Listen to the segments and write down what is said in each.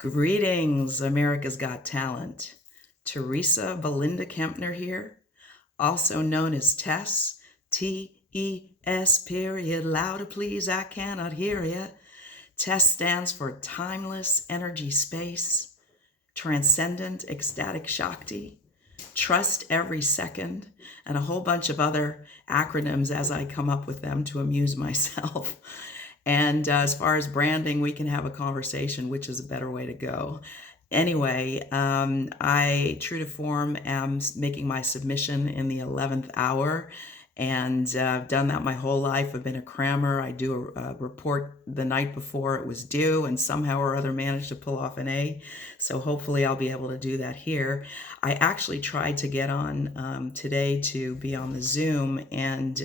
Greetings, America's Got Talent. Teresa Belinda Kempner here, also known as Tess, T-E-S period, louder please, I cannot hear ya. Tess stands for Timeless Energy Space, Transcendent Ecstatic Shakti, Trust Every Second, and a whole bunch of other acronyms as I come up with them to amuse myself. And as far as branding, we can have a conversation, which is a better way to go. Anyway, I, true to form, am making my submission in the 11th hour, and I've done that my whole life. I've been a crammer. I do a report the night before it was due, and somehow or other managed to pull off an A. So hopefully I'll be able to do that here. I actually tried to get on today to be on the Zoom, and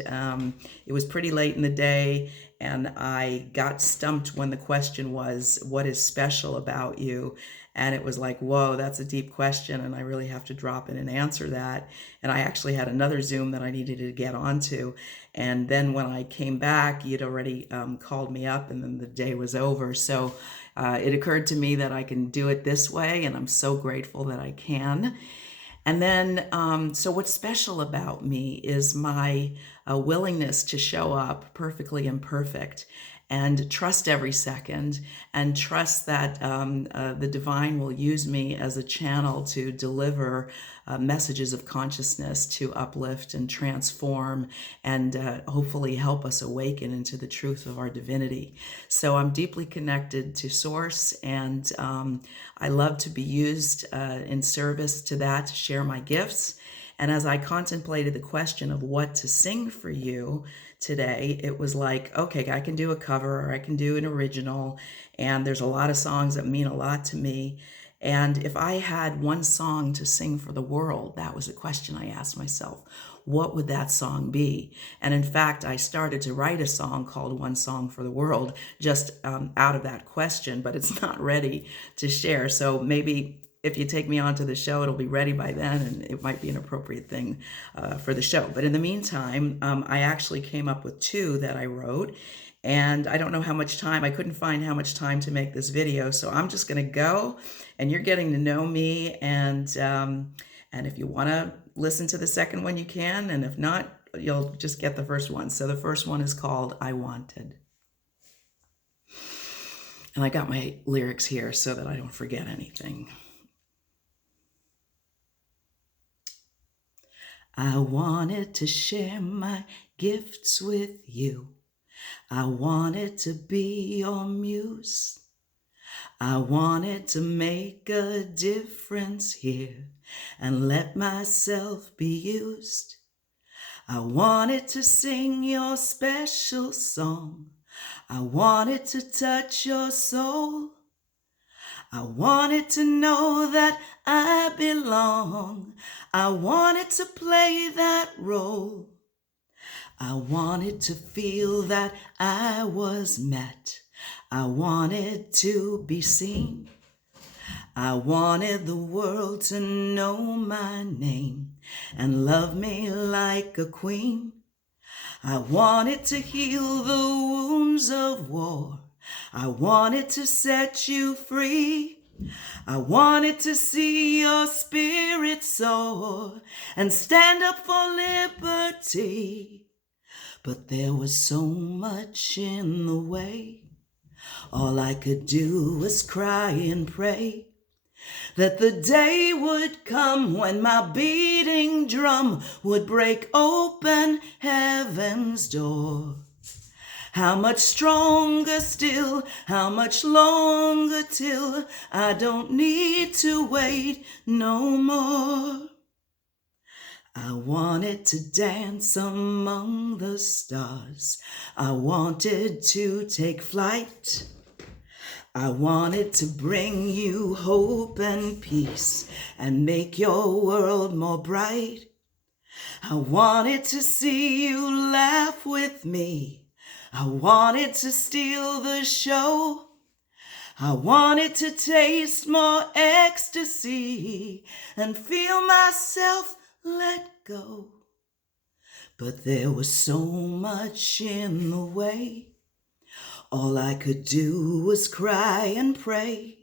it was pretty late in the day, and I got stumped when the question was, what is special about you? And it was like, whoa, that's a deep question, and I really have to drop in and answer that. And I actually had another Zoom that I needed to get onto. And then when I came back, you'd already called me up, and then the day was over. So it occurred to me that I can do it this way, and I'm so grateful that I can. And then, so what's special about me is my willingness to show up perfectly imperfect and trust every second, and trust that the divine will use me as a channel to deliver messages of consciousness to uplift and transform and hopefully help us awaken into the truth of our divinity. So I'm deeply connected to Source, and I love to be used in service to that, to share my gifts. And as I contemplated the question of what to sing for you today, it was like, okay, I can do a cover or I can do an original. And there's a lot of songs that mean a lot to me. And if I had one song to sing for the world, that was a question I asked myself. What would that song be? And in fact, I started to write a song called One Song for the World, just out of that question, but it's not ready to share. So maybe if you take me onto the show, it'll be ready by then, and it might be an appropriate thing for the show. But in the meantime, I actually came up with two that I wrote, and I don't know how much time, I couldn't find how much time to make this video, so I'm just gonna go, and you're getting to know me, and if you wanna listen to the second one, you can, and if not, you'll just get the first one. So the first one is called I Wanted. And I got my lyrics here so that I don't forget anything. I wanted to share my gifts with you. I wanted to be your muse. I wanted to make a difference here and let myself be used. I wanted to sing your special song. I wanted to touch your soul. I wanted to know that I belong. I wanted to play that role. I wanted to feel that I was met. I wanted to be seen. I wanted the world to know my name and love me like a queen. I wanted to heal the wounds of war. I wanted to set you free. I wanted to see your spirit soar and stand up for liberty. But there was so much in the way. All I could do was cry and pray that the day would come when my beating drum would break open heaven's door. How much stronger still, how much longer till I don't need to wait no more. I wanted to dance among the stars. I wanted to take flight. I wanted to bring you hope and peace and make your world more bright. I wanted to see you laugh with me. I wanted to steal the show. I wanted to taste more ecstasy and feel myself let go. But there was so much in the way. All I could do was cry and pray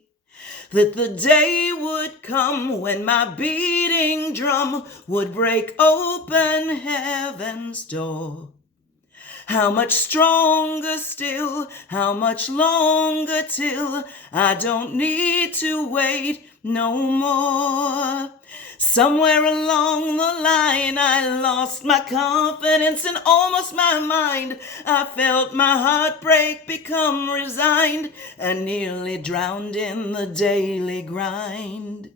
that the day would come when my beating drum would break open heaven's door. How much stronger still, how much longer till I don't need to wait no more. Somewhere along the line I lost my confidence and almost my mind. I felt my heart break, become resigned, and nearly drowned in the daily grind.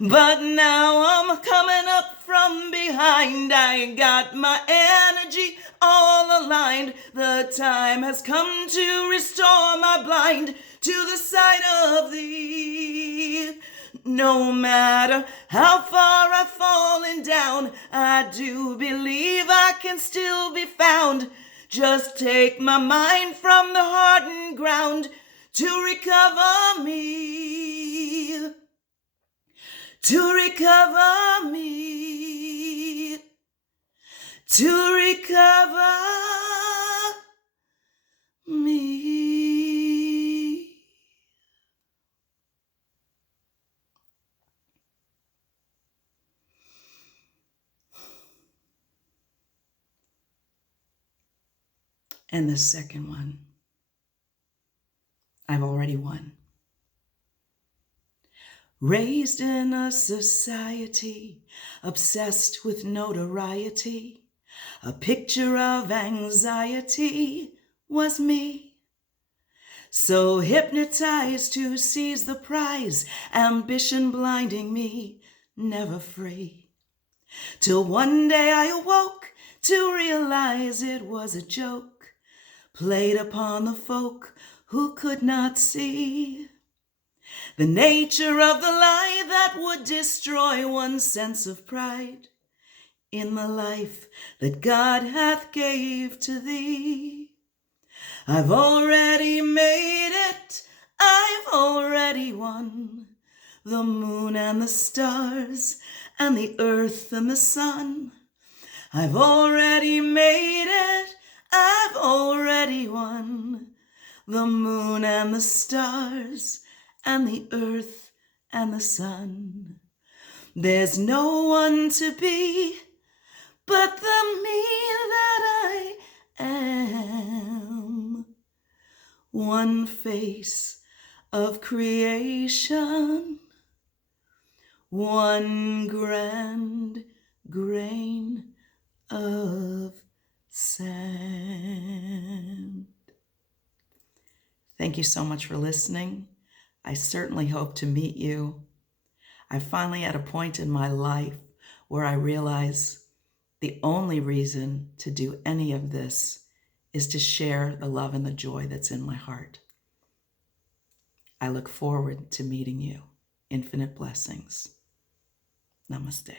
But now I'm coming up from behind. I got my energy all aligned. The time has come to restore my blind to the sight of thee. No matter how far I've fallen down, I do believe I can still be found. Just take my mind from the hardened ground to recover me. To recover me, to recover me. And the second one, I've already won. Raised in a society obsessed with notoriety, a picture of anxiety was me. So hypnotized to seize the prize, ambition blinding me, never free. Till one day I awoke to realize it was a joke played upon the folk who could not see the nature of the lie that would destroy one's sense of pride in the life that God hath gave to thee. I've already made it, I've already won. The moon and the stars and the earth and the sun. I've already made it, I've already won. The moon and the stars and the earth and the sun. There's no one to be but the me that I am. One face of creation, one grand grain of sand. Thank you so much for listening. I certainly hope to meet you. I'm finally at a point in my life where I realize the only reason to do any of this is to share the love and the joy that's in my heart. I look forward to meeting you. Infinite blessings. Namaste.